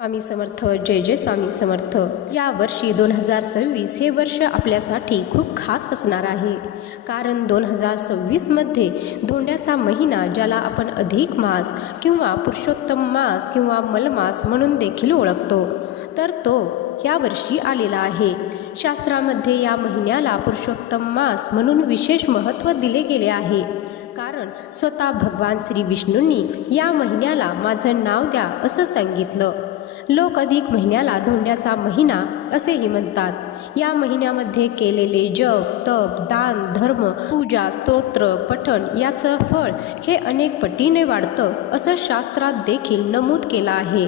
स्वामी समर्थ. जय जय स्वामी समर्थ. या वर्षी 2026 हे वर्ष आपल्यासाठी खूप खास असणार आहे. कारण 2026मध्ये धोंड्याचा महिना, ज्याला आपण अधिक मास किंवा पुरुषोत्तम मास किंवा मलमास म्हणून देखील ओळखतो, तर तो या वर्षी आलेला आहे. शास्त्रामध्ये या महिन्याला पुरुषोत्तम मास म्हणून विशेष महत्त्व दिले गेले आहे. कारण स्वतः भगवान श्री विष्णूंनी या महिन्याला माझं नाव द्या असं सांगितलं. लोक अधिक महिन्याला धोंड्याचा महिना असेही म्हणतात. या महिन्यामध्ये केलेले जप, तप, दान, धर्म, पूजा, स्तोत्र, पठण याचं फळ हे अनेक पटीने वाढतं असं शास्त्रात देखील नमूद केलं आहे.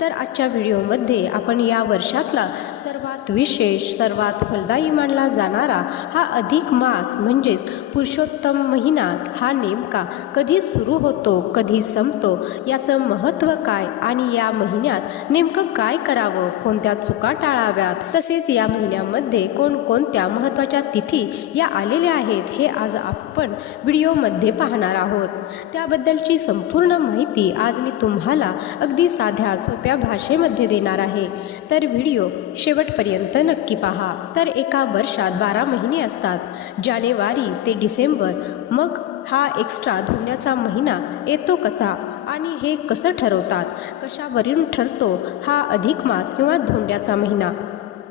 तर आजच्या व्हिडिओमध्ये आपण या वर्षातला सर्वात विशेष, सर्वात फलदायी मानला जाणारा हा अधिक मास म्हणजेच पुरुषोत्तम महिना हा नेमका कधी सुरू होतो, कधी संपतो, याचं महत्त्व काय आणि या महिन्यात नेमकं काय करावं, कोणत्या चुका टाळाव्यात, तसेच या महिन्यामध्ये कोणकोणत्या महत्त्वाच्या तिथी या आलेल्या आहेत हे आज आपण व्हिडिओमध्ये पाहणार आहोत. त्याबद्दलची संपूर्ण माहिती आज मी तुम्हाला अगदी साध्या सोप्या भाषेमध्ये देणार आहे. तर व्हिडिओ शेवटपर्यंत नक्की पहा. तर एका वर्षात 12 महिने असतात, जानेवारी ते डिसेंबर. मग हा एक्स्ट्रा धोंड्याचा महिना येतो कसा आणि हे कसं ठरवतात, कशावरून ठरतो हा अधिक मास किंवा धोंड्याचा महिना,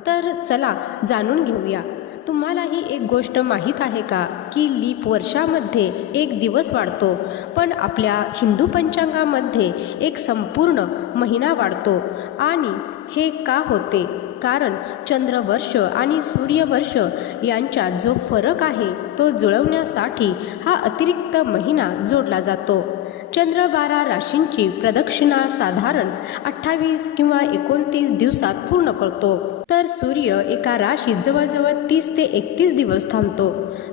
तर चला जाणून घेऊया. तुम्हालाही एक गोष्ट माहीत आहे का की लीप वर्षामध्ये एक दिवस वाढतो, पण आपल्या हिंदू पंचांगामध्ये एक संपूर्ण महिना वाढतो. आणि हे का होते? कारण चंद्रवर्ष आणि सूर्यवर्ष यांच्यात जो फरक आहे तो जुळवण्यासाठी हा अतिरिक्त महिना जोडला जातो. चंद्र 12 राशींची प्रदक्षिणा साधारण 28 किंवा 29 दिवसात पूर्ण करतो, तर सूर्य एका राशीत जवळजवळ 30 ते 31 दिवस थांबतो.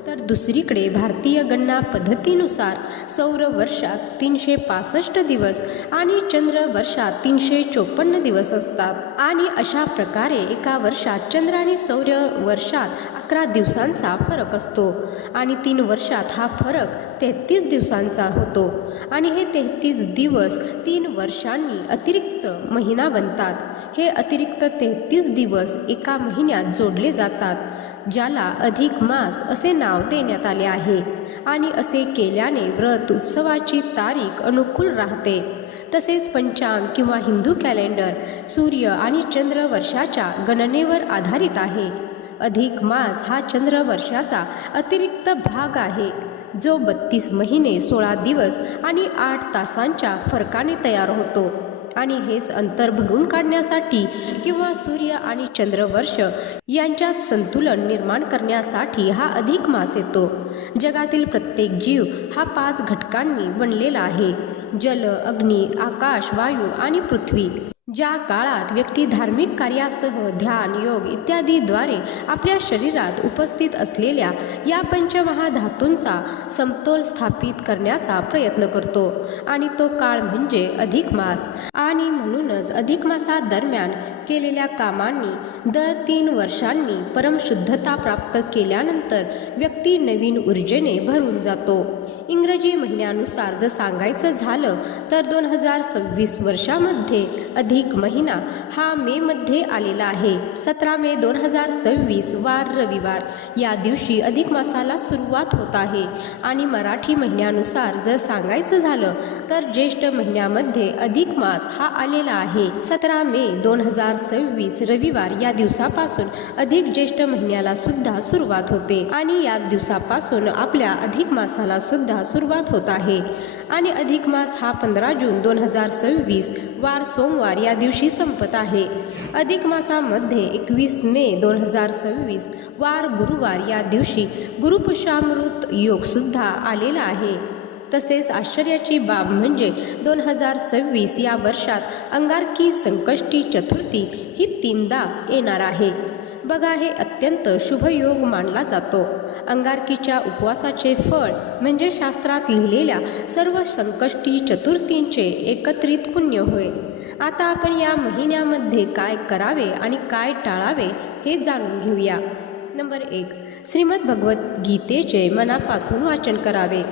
तर दुसरीकडे भारतीय गणना पद्धतीनुसार सौर वर्षात 365 दिवस आणि चंद्र वर्षात 354 दिवस असतात. आणि अशा प्रकारे एका वर्षात चंद्र आणि सौर वर्षात 11 दिवसांचा फरक असतो आणि 3 वर्षात हा फरक 33 दिवसांचा होतो. आणि हे 33 दिवस 3 वर्षांनी अतिरिक्त महिना बनतात. हे अतिरिक्त 33 दिवस एका महिन्यात जोडले जातात, ज्याला अधिक मास असे नाव देण्यात आले आहे. आणि असे केल्याने व्रत उत्सवाची तारीख अनुकूल राहते. तसेच पंचांग किंवा हिंदू कॅलेंडर सूर्य आणि चंद्र वर्षाच्या गणनेवर आधारित आहे. अधिक मास हा चंद्र वर्षाचा अतिरिक्त भाग आहे, जो 32 महिने 16 दिवस आणि 8 तासांच्या फरकाने तयार होतो. आणि हेच अंतर भरून काढण्यासाठी किंवा सूर्य आणि चंद्रवर्ष यांच्यात संतुलन निर्माण करण्यासाठी हा अधिक मास येतो. जगातील प्रत्येक जीव हा 5 घटकांनी बनलेला आहे: जल, अग्नी, आकाश, वायू आणि पृथ्वी. ज्या काळात व्यक्ती धार्मिक कार्यासह ध्यान, योग इत्यादीद्वारे आपल्या शरीरात उपस्थित असलेल्या या पंचमहाधातूंचा समतोल स्थापित करण्याचा प्रयत्न करतो, आणि तो काळ म्हणजे अधिक मास. आणि म्हणूनच अधिक मासादरम्यान केलेल्या कामांनी दर 3 वर्षांनी परमशुद्धता प्राप्त केल्यानंतर व्यक्ती नवीन ऊर्जेने भरून जातो. इंग्रजी महिन्यानुसार जर सांगायचं झालं तर 2026 वर्षामध्ये अधिक महिना हा मेमध्ये आलेला आहे. 17 मे 2026 वार रविवार या दिवशी अधिक मासाला सुरुवात होत आहे. आणि मराठी महिन्यानुसार जर सांगायचं झालं तर ज्येष्ठ महिन्यामध्ये अधिक मास हा आलेला आहे. 17 मे 2026 रविवार या दिवसापासून अधिक ज्येष्ठ महिन्याला सुद्धा सुरुवात होते. आणि याच दिवसापासून आपल्या अधिक मासाला सुद्धा सुरुवात होत आहे. आणि अधिक मास हा 15 जून 2026 वार सोमवार या दिवशी संपत आहे. अधिक मासामध्ये 21 मे 2026 वार गुरुवार या दिवशी गुरुपुष्यामृत योग सुद्धा आलेला आहे. तसेच आश्चर्याची बाब म्हणजे 2026 या वर्षात अंगारकी संकष्टी चतुर्थी ही 3दा येणार आहे. बघा, हे अत्यंत शुभयोग मानला जातो. अंगारकीच्या उपवासाचे फळ म्हणजे शास्त्रात लिहिलेल्या सर्व संकष्टी चतुर्थींचे एकत्रित पुण्य होय. आता आपण या महिन्यामध्ये काय करावे आणि काय टाळावे हे जाणून घेऊया. नंबर 1, श्रीमद भगवद्गीतेचे मनापासून वाचन करावे.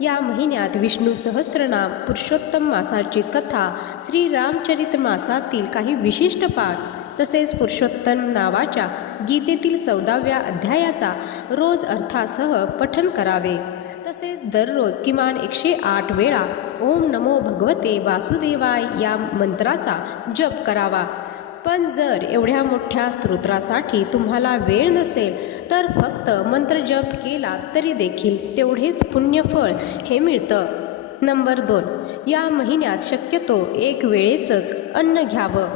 या महिन्यात विष्णू सहस्त्रनाम, पुरुषोत्तम मासाची कथा, श्रीरामचरित मासातील काही विशिष्ट पाठ तसेच पुरुषोत्तम नावाच्या गीतेतील 14व्या अध्यायाचा रोज अर्थासह पठण करावे। तसेच दररोज किमान 108 वेळा ओम नमो भगवते वासुदेवाय या मंत्राचा जप करावा। पण जर एवढ्या मोठ्या स्तोत्रासाठी तुम्हाला वेळ नसेल तर फक्त मंत्र जप केला तरी देखील तेवढेच पुण्यफळ हे मिळतं। नंबर 2, या महिन्यात शक्यतो एक वेळेचंच अन्न घ्यावं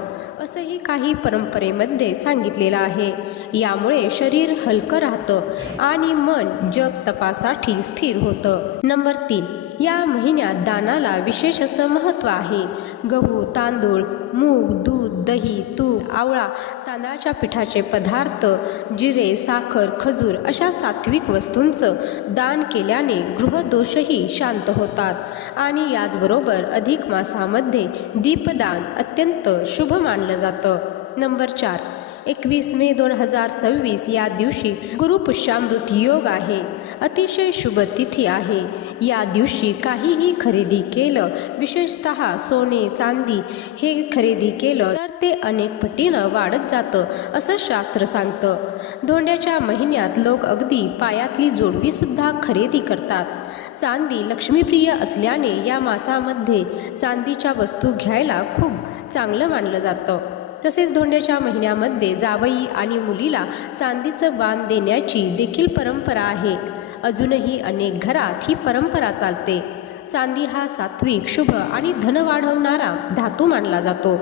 असंही काही परंपरेमध्ये सांगितलेलं आहे। यामुळे शरीर हलकं राहतं आणि मन जप तपासाठी स्थिर होतं। नंबर 3, या महिन्यात दानाला विशेष असं महत्त्व आहे। गहू, तांदूळ, मूग, दूध, दही, तूप, आवळा, तांदळाच्या पिठाचे पदार्थ, जिरे, साखर, खजूर अशा सात्विक वस्तूंचं दान केल्याने गृहदोषही शांत होतात आणि याचबरोबर अधिक मासामध्ये दीपदान अत्यंत शुभ मानलं जातं। नंबर 4, 21 मे 2026 या दिवशी गुरुपुष्यामृत योग आहे। अतिशय शुभ तिथी आहे। या दिवशी काहीही खरेदी केलं, विशेषतः सोने चांदी हे खरेदी केलं तर ते अनेक पटीनं वाढत जातं असं शास्त्र सांगतं। धोंड्याच्या महिन्यात लोक अगदी पायातली जोडवीसुद्धा खरेदी करतात। चांदी लक्ष्मीप्रिय असल्याने या मासामध्ये चांदीच्या वस्तू घ्यायला खूप चांगलं मानलं जातं। तसेच धोंड्याच्या महिन्यामध्ये जावई आणि मुलीला चांदीचं वाण देण्याची देखील परंपरा आहे। अजूनही अनेक घरात ही परंपरा चालते। चांदी हा सात्विक, शुभ आणि धन वाढवणारा धातू मानला जातो।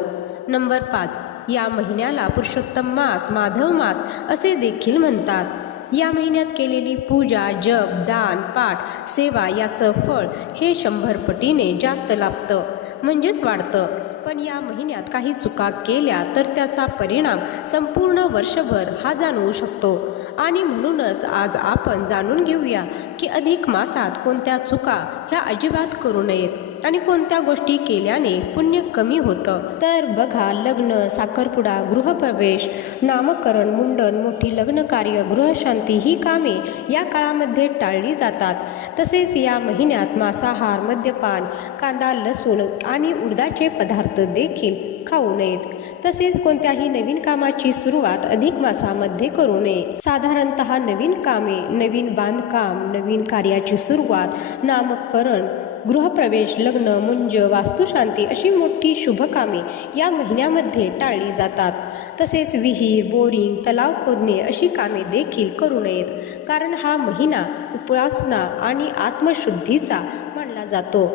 नंबर 5, या महिन्याला पुरुषोत्तम मास, माधव मास असे देखील म्हणतात। या महिन्यात केलेली पूजा, जप, दान, पाठ, सेवा याचं फळ हे 100 पटीने जास्त लाभतं म्हणजेच वाढतं। पण या महिन्यात काही चुका केल्या तर त्याचा परिणाम संपूर्ण वर्षभर हा जाणवू शकतो आणि म्हणूनच आज आपण जाणून घेऊया की अधिक मासात कोणत्या चुका ह्या अजिबात करू नयेत आणि कोणत्या गोष्टी केल्याने पुण्य कमी होतं। तर बघा, लग्न, साखरपुडा, गृहप्रवेश, नामकरण, मुंडन, मोठी लग्न कार्य, गृहशांती ही कामे या काळामध्ये टाळली जातात। तसेच या महिन्यात मांसाहार, मद्यपान, कांदा, लसूण आणि उडदाचे पदार्थ देखील खाऊ नयेत। तसेच कोणत्याही नवीन कामाची सुरुवात अधिक मासामध्ये करू नये। साधारणतः नवीन कामे, नवीन बांधकाम, नवीन कार्याची सुरुवात, नामकरण, गृहप्रवेश, लग्न, मुंज, वास्तुशांती अशी मोठी शुभकामे या महिन्यामध्ये टाळली जातात। तसेच विहीर, बोरिंग, तलाव खोदणे अशी कामे देखील करू नयेत, कारण हा महिना उपासना आणि आत्मशुद्धीचा मानला जातो।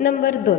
नंबर 2,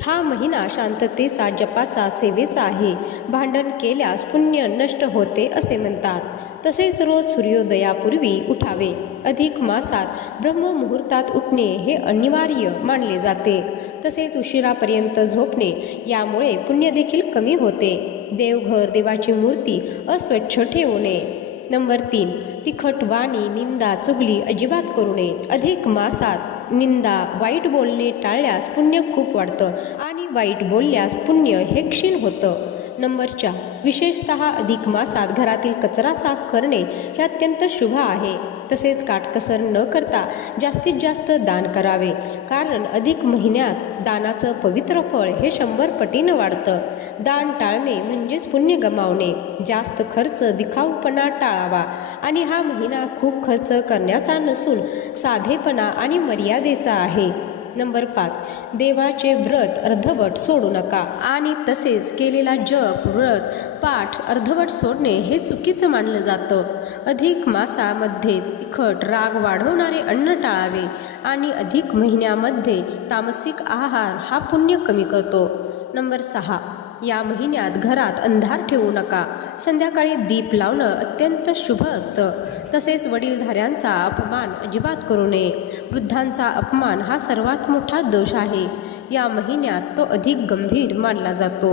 हा महिना शांततेचा, जपाचा, सेवेचा आहे। भांडण केल्यास पुण्य नष्ट होते असे म्हणतात। तसेच रोज सूर्योदयापूर्वी उठावे। अधिक मासात ब्रह्ममुहूर्तात उठणे हे अनिवार्य मानले जाते। तसेच उशिरापर्यंत झोपणे यामुळे पुण्य देखील कमी होते। देवघर, देवाची मूर्ती अस्वच्छ ठेवू नये। नंबर 3, तिखट वाणी, निंदा, चुगली अजिबात करू नये। अधिक मासात निंदा, वाईट बोलणे टाळल्यास पुण्य खूप वाढतं आणि वाईट बोलल्यास पुण्य हे क्षीण होतं। नंबर 4, विशेषतः अधिक मासात घरातील कचरा साफ करणे हे अत्यंत शुभ आहे। तसेच काटकसर न करता जास्तीत जास्त दान करावे, कारण अधिक महिन्यात दानाचं पवित्र फळ हे 100 पटीनं वाढतं। दान टाळणे म्हणजेच पुण्य गमावणे। जास्त खर्च, दिखाऊपणा टाळावा आणि हा महिना खूप खर्च करण्याचा नसून साधेपणा आणि मर्यादेचा आहे। नंबर 5, देवाचे व्रत अर्धवट सोडू नका आणि तसेच केलेला जप, व्रत, पाठ अर्धवट सोडणे हे चुकीचं मानलं जातं। अधिक मासामध्ये तिखट, राग वाढवणारे अन्न टाळावे आणि अधिक महिन्यामध्ये तामसिक आहार हा पुण्य कमी करतो। नंबर 6, या महिन्यात घरात अंधार ठेवू नका। संध्याकाळी दीप लावणं अत्यंत शुभ असतं। तसेच वडीलधाऱ्यांचा अपमान अजिबात करू नये। वृद्धांचा अपमान हा सर्वात मोठा दोष आहे। या महिन्यात तो अधिक गंभीर मानला जातो।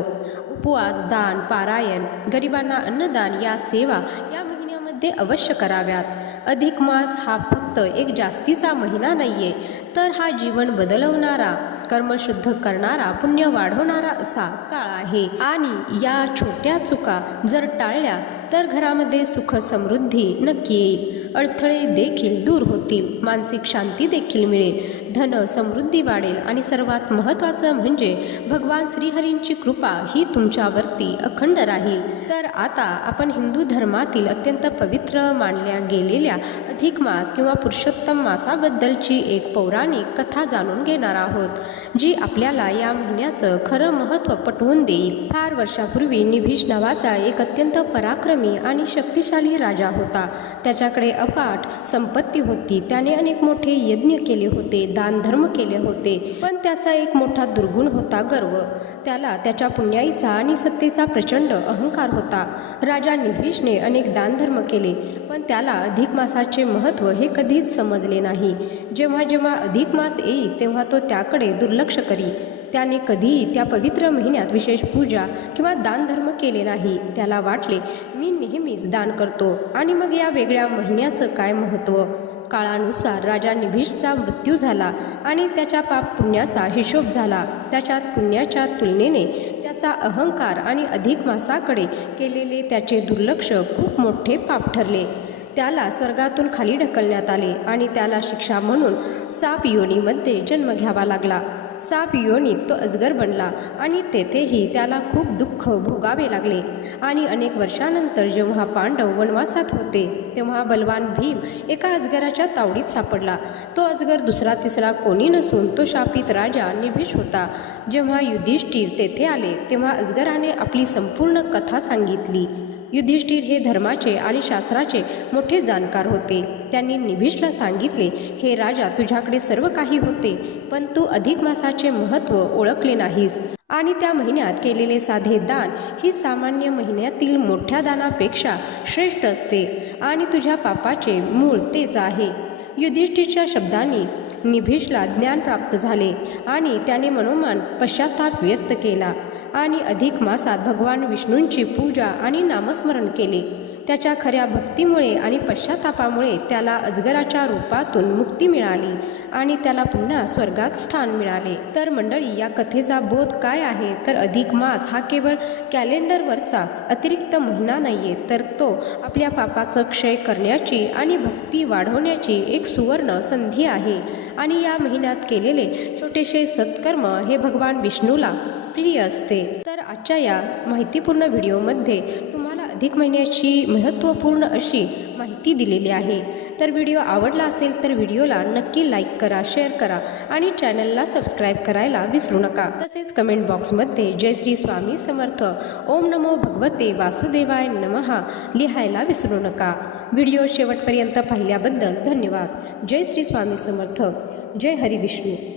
उपवास, दान, पारायण, गरिबांना अन्नदान या सेवा या महिन्यामध्ये अवश्य कराव्यात। अधिक मास हा फक्त एक जास्तीचा महिना नाहीये, तर हा जीवन बदलवणारा, कर्मशुद्ध करणारा, पुण्य वाढवणारा असा काळ आहे आणि या छोट्या चुका जर टाळल्या तर घरामध्ये सुख समृद्धी नक्की येईल। अडथळे देखील दूर होतील, मानसिक शांती देखील मिळेल, धन समृद्धी वाढेल आणि सर्वात महत्त्वाचं म्हणजे भगवान श्रीहरींची कृपा ही तुमच्यावरती अखंड राहील। तर आता आपण हिंदू धर्मातील अत्यंत पवित्र मानल्या गेलेल्या अधिक मास किंवा पुरुषोत्तम मासाबद्दलची एक पौराणिक कथा जाणून घेणार आहोत, जी आपल्याला या महिन्याचं खरं महत्त्व पटवून देईल। फार वर्षापूर्वी निभिष नावाचा एक अत्यंत पराक्रमी आणि शक्तिशाली राजा होता। त्याच्याकडे अफाट संपत्ती होती। त्याने अनेक मोठे यज्ञ केले होते, दान धर्म केले होते, पण त्याचा एक मोठा दुर्गुण होता गर्व। त्याला त्याच्या पुण्याईचा आणि सत्तेचा प्रचंड अहंकार होता। राजा निभिषने अनेक दानधर्म केले, पण त्याला अधिक मासाचे महत्त्व हे कधीच समजले नाही। जेव्हा जेव्हा अधिक मास येई तेव्हा तो त्याकडे दुर्लक्ष करी। त्याने कधीही त्या पवित्र महिन्यात विशेष पूजा किंवा दानधर्म केले नाही। त्याला वाटले, मी नेहमीच दान करतो आणि मग या वेगळ्या महिन्याचं काय महत्त्व। काळानुसार राजा निभिषचा मृत्यू झाला आणि त्याच्या पाप पुण्याचा हिशोब झाला। त्याच्या पुण्याच्या तुलनेने त्याचा अहंकार आणि अधिक मासाकडे केलेले त्याचे दुर्लक्ष खूप मोठे पाप ठरले। त्याला स्वर्गातून खाली ढकलण्यात आले आणि त्याला शिक्षा म्हणून साप योनीमध्ये जन्म घ्यावा लागला। साप योनीत तो अजगर बनला आणि तेथेही त्याला खूप दुःख भोगावे लागले। आणि अनेक वर्षानंतर जेव्हा पांडव वनवासात होते तेव्हा बलवान भीम एका अजगराच्या तावडीत सापडला। तो अजगर दुसरा तिसरा कोणी नसून तो शापित राजा निभिष होता। जेव्हा युधिष्ठिर तेथे आले तेव्हा अजगराने आपली संपूर्ण कथा सांगितली। युधिष्ठिर हे धर्माचे आणि शास्त्राचे मोठे जाणकार होते। त्यांनी निभिषला सांगितले, हे राजा, तुझ्याकडे सर्व काही होते, पण तू अधिक मासाचे महत्त्व ओळखले नाहीस आणि त्या महिन्यात केलेले साधे दान ही सामान्य महिन्यातील मोठ्या दानापेक्षा श्रेष्ठ असते आणि तुझ्या पापाचे मूळ तेच आहे। युधिष्ठिरच्या शब्दांनी निभिषला ज्ञान प्राप्त झाले आणि त्याने मनोमन पश्चाताप व्यक्त केला आणि अधिक मासात भगवान विष्णूंची पूजा आणि नामस्मरण केले। त्याच्या खऱ्या भक्तीमुळे आणि पश्चातापामुळे त्याला अजगराच्या रूपातून मुक्ती मिळाली आणि त्याला पुन्हा स्वर्गात स्थान मिळाले। तर मंडळी, या कथेचा बोध काय आहे तर अधिक मास हा केवळ कॅलेंडरवरचा अतिरिक्त महिना नाहीये, तर तो आपल्या पापाचं क्षय करण्याची आणि भक्ती वाढवण्याची एक सुवर्ण संधी आहे। आणि या महिन्यात केलेले छोटेसे सत्कर्म हे भगवान विष्णूला प्रिय असते। तर आजच्या या माहितीपूर्ण व्हिडिओमध्ये तुम्हाला अधिक महिन्याची महत्त्वपूर्ण अशी माहिती दिलेली आहे। तर व्हिडिओ आवडला असेल तर व्हिडिओला नक्की लाईक करा, शेअर करा आणि चॅनलला सबस्क्राईब करायला विसरू नका। तसेच कमेंट बॉक्समध्ये जय श्री स्वामी समर्थ, ओम नमो भगवते वासुदेवाय नमः लिहायला विसरू नका। व्हिडिओ शेवटपर्यंत पाहिल्याबद्दल धन्यवाद। जय श्री स्वामी समर्थ, जय हरी विष्णू।